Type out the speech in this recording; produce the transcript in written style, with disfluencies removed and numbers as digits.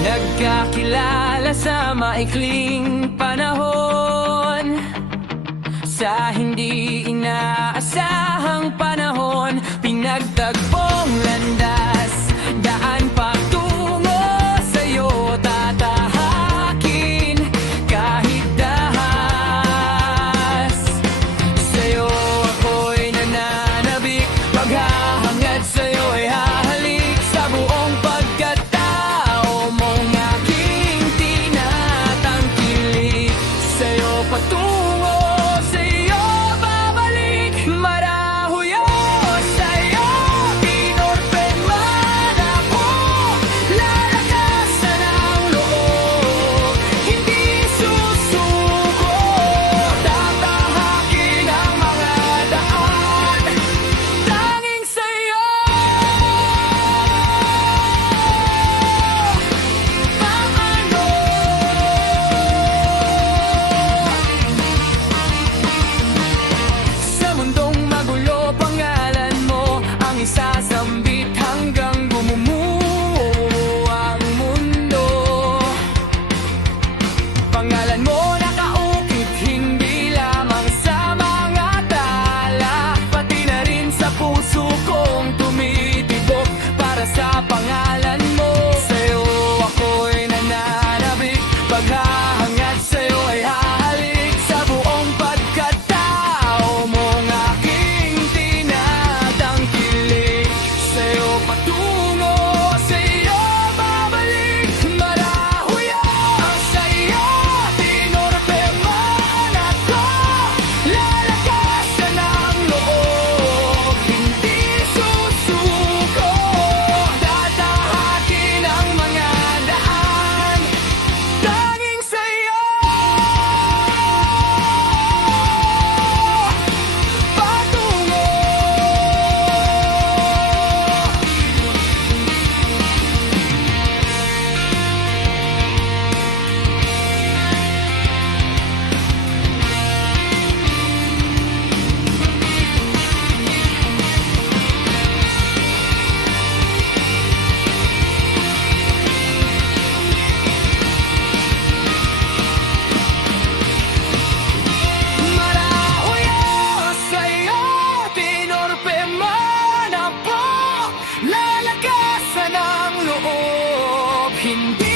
Nagkakilala sa maikling panahon, sa hindi inaasahang panahon, pinagtagpong landas, daan patungo sa'yo, tatahakin kahit dahas. Sa'yo ako'y nananabik, paghahangad sa'yo ay hahalik sa buong pagkatao mong aking tinatangkilik. Sa'yo patungo, sa'yo babalik, marahuyo sa'yo, tinorpen man ako, lalakasan ang loob, hindi susuko, tatahakin ang mga daan, tanging sa'yo. Paano? Sa mundong magulo, pangalan mo ang isasambit hanggang bumubuo ang mundo. Pangalan mo nakaukit hindi lamang sa mga tala, pati na rin sa puso kong tumitibok para sa pangalan mo. Sa'yo ako'y nananabik, paghahangad sa'yo ay hahalik sa buong pagkatao mong aking tinatangkilik. Sa'yo patungo, sa'yo babalik, marahuyo sa'yo, tinorpe man ako, lalakasan ang loob, hindi susuko, tatahakin ang mga daan, tanging sa'yo. Patungo. Marahuyo sa'yo, tinorpe man ako, lalakasan ang loob, hindi